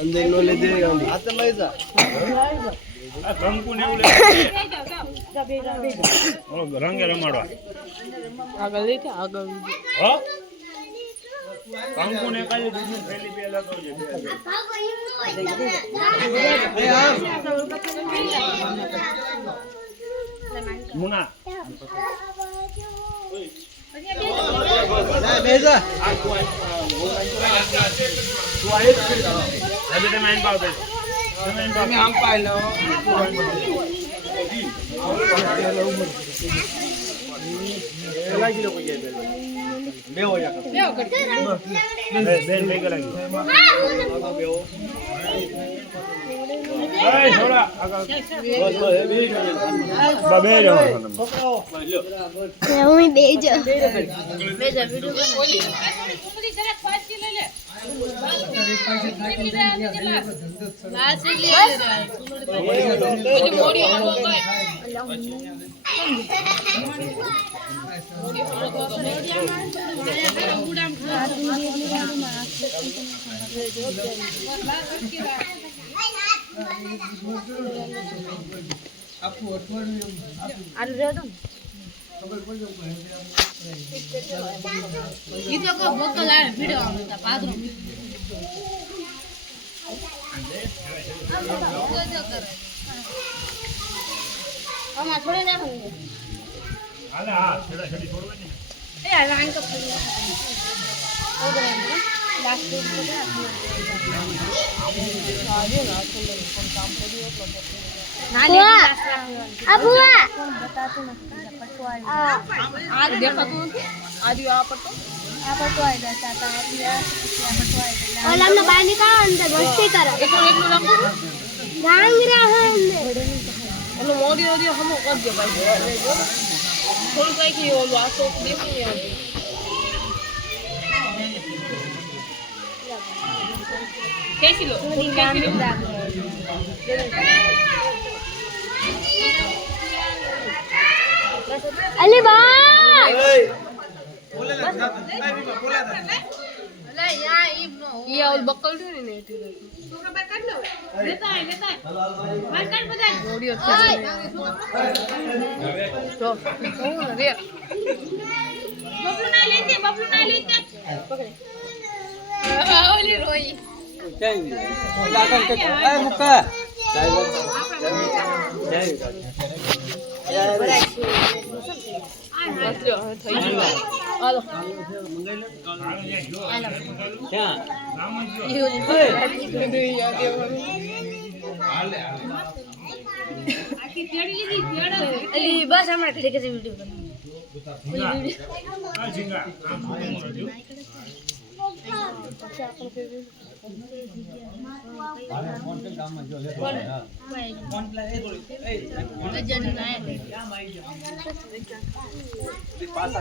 અંદર નો લે દે આ તો લઈ જા આ કંકુ ને એવું લે ઓ રંગે રમાડવા આગળ લે આગળ હો કંકુ ને કાલે દૂધની થેલી પેલા કરજે મુના બેજા તું આય હવે તે માઈન પાવ દે તમે આમ પાઈ લો એલા કિલો કોઈ જાય બે હો જા બેન બે કલાકી બેઓ એ છોડા આગળ બબે જો હું બેજો બેજા વિડિયો ઓલી જરાક પાછી લઈ લે લાસી લે ઓલી મોડી હાલો મોડી મોડી હમો કરજો ભાઈ થોડું કઈ ઓલું આ સોપ દેખી कैसी लो अली वाह बोले ना बोला था अरे यार इब्नो ये और बक्कल थे ने तो का बात कर लो लेता है बात कर बता ऑडियो अच्छा तो कौन रे बबलू ना लेते पकड़े ओली रोई मुक्का बस हमारे घर के वीडियो पासा